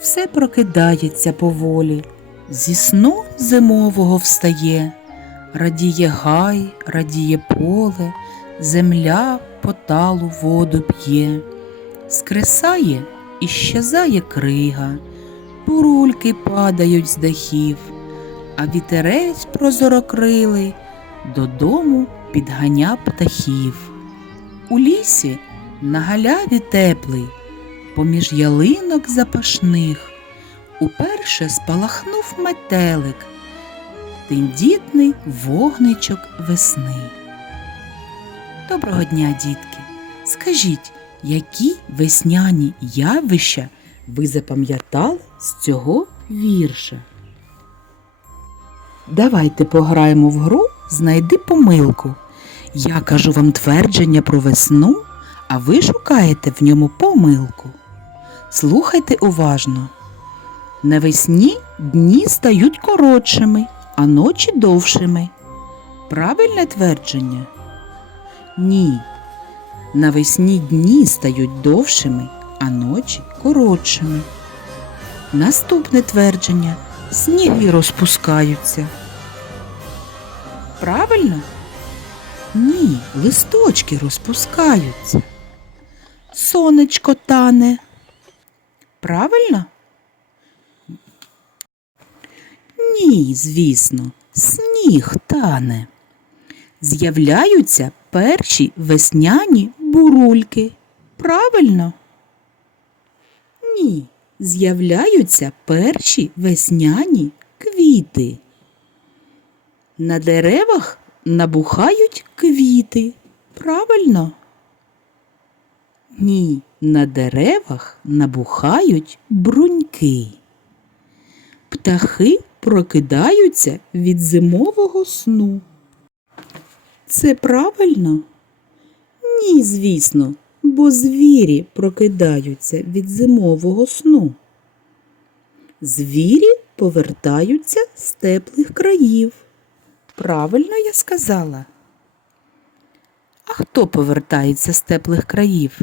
все прокидається поволі, зі сну зимового встає, радіє гай, радіє поле, земля по талу воду п'є, скресає і щезає крига, бурульки падають з дахів, а вітерець прозорокрилий додому підганя птахів. У лісі на галяві теплий, поміж ялинок запашних, уперше спалахнув метелик, тендітний вогничок весни. Доброго дня, дітки! Скажіть, які весняні явища ви запам'ятали з цього вірша? Давайте пограємо в гру Знайди помилку. Я кажу вам твердження про весну, а ви шукаєте в ньому помилку. Слухайте уважно. Навесні дні стають коротшими, а ночі довшими. Правильне твердження? Ні. Навесні дні стають довшими, а ночі коротшими. Наступне твердження сніги розпускаються. Правильно? Ні, листочки розпускаються. Сонечко тане. Правильно? Ні, звісно, сніг тане. З'являються перші весняні бурульки. Правильно? Ні, з'являються перші весняні квіти. На деревах набухають квіти. Правильно? Ні, на деревах набухають бруньки. Птахи прокидаються від зимового сну. Це правильно? Ні, звісно, бо звірі прокидаються від зимового сну. Звірі повертаються з теплих країв. Правильно я сказала? А хто повертається з теплих країв?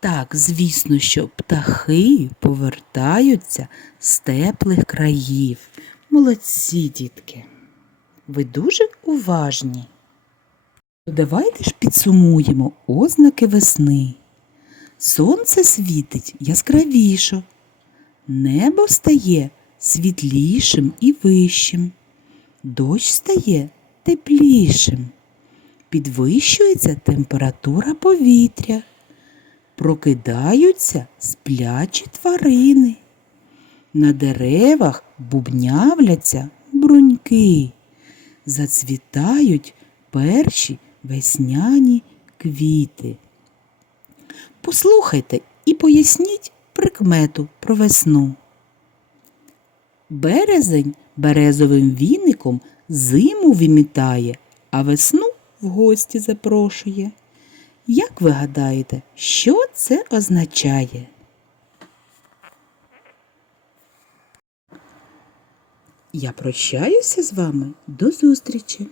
Так, звісно, що птахи повертаються з теплих країв. Молодці, дітки. Ви дуже уважні. Давайте ж підсумуємо ознаки весни. Сонце світить яскравіше, небо стає світлішим і вищим, дощ стає теплішим, підвищується температура повітря, прокидаються сплячі тварини. На деревах бубнявляться бруньки, зацвітають перші весняні квіти. Послухайте і поясніть прикмету про весну. Березень березовим віником зиму вимітає, а весну в гості запрошує. Як ви гадаєте, що це означає? Я прощаюся з вами до зустрічі!